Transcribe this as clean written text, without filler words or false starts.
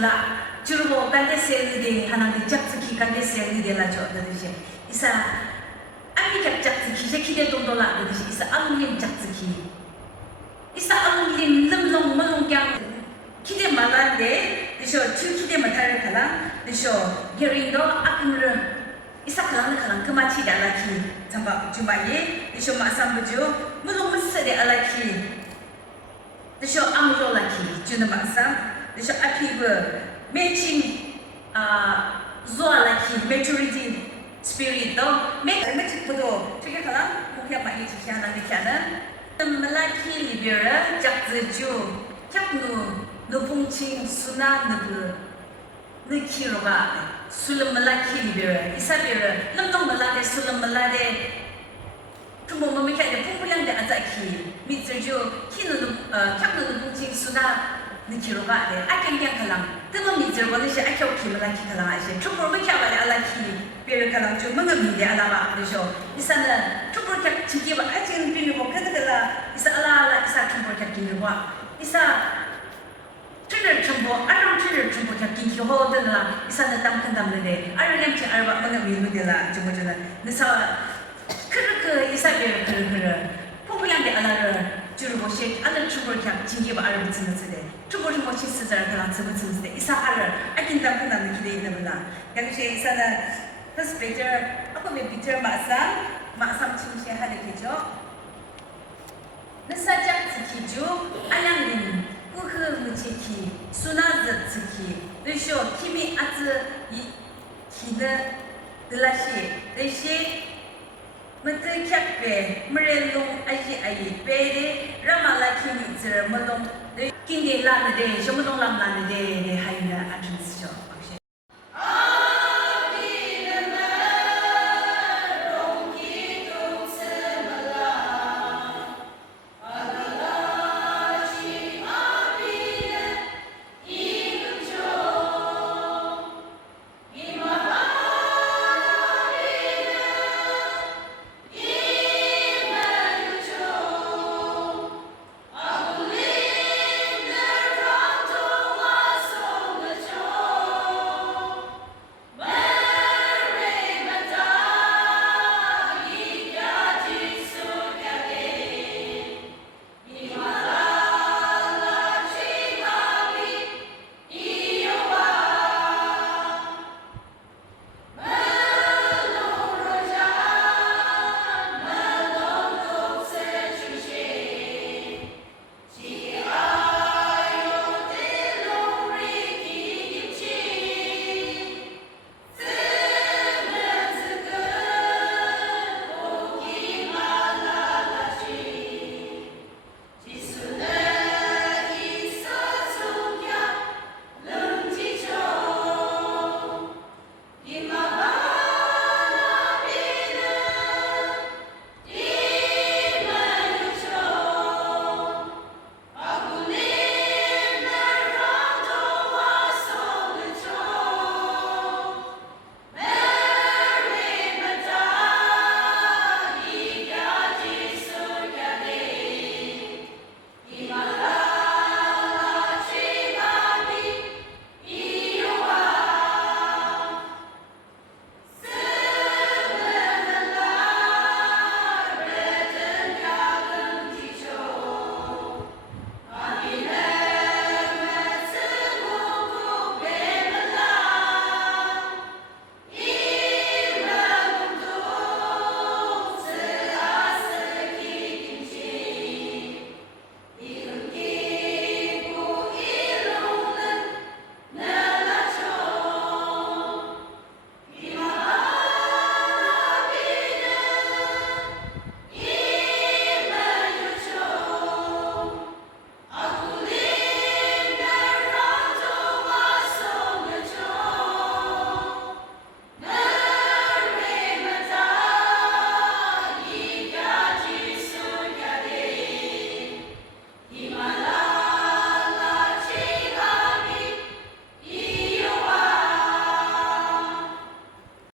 la 주로 간데 세르데 하나님 잡스키 간데 세르데라 저더듯이 이사 아미 잡스키 제키데 돈돌라 그듯이 이사 알림림 잡스키 이사 알림림 름롱 멀롱냥 기대 말란데 그셔 튜기대 마타를 칼라 그셔 게링도 아낌르 이사 칼랑 그마치 달라키 잠바 주마예 그셔 마삼부주 멀롱 무스데 알라키 그셔 아무로라키 주는 마삼 그셔 아피브 matching zoalaki maturity spirit do match podo chike khala mukya ma yi chya na dikyana malaki libera jakzu kyapnu nupungching suna nubu nikiroga sulam malaki libera isabira lamdong malade sulam malade tumbo momika de pumpulang de azaki mitserjo kinu kyapnu nupungching suna nikiroga de akengyang kalam temo mitser bonisha akyo kimalaki kalam ashe chupur bakya bale alaki pere kalam chu mangami de alaba desho isana chupur kyak chiki ba achin pinu ko kadala isa ala isa chupur kyak kinu wa isa trigger chumbo aram trigger chumbo kyak kinu ho dala isana tam kandam le aram chi arba mangami lu de la chumbo jana nisa k르크 이사비르 그르 포부양 데 알아르 주로 보시 아들 추볼 캬 진기바 알을 붙이는 세대 추볼 좀 보시 쓰자를 그랑 쓰는 세대 이사 알을 아낀다 끝나는 기대 있는 거나 역시 이사는 퍼스펙터 아까 왜 비터 마삼 침시 하게 되죠 느사장 지키죠 알량린 꾸흐 무치키 수나즈 지키 르쇼 키미 아즈 이 기는 들라시 르시 Mesti kyak merelung aji pede ramala kini zer melong kini lan de shomelong lam lan de haina atun sjo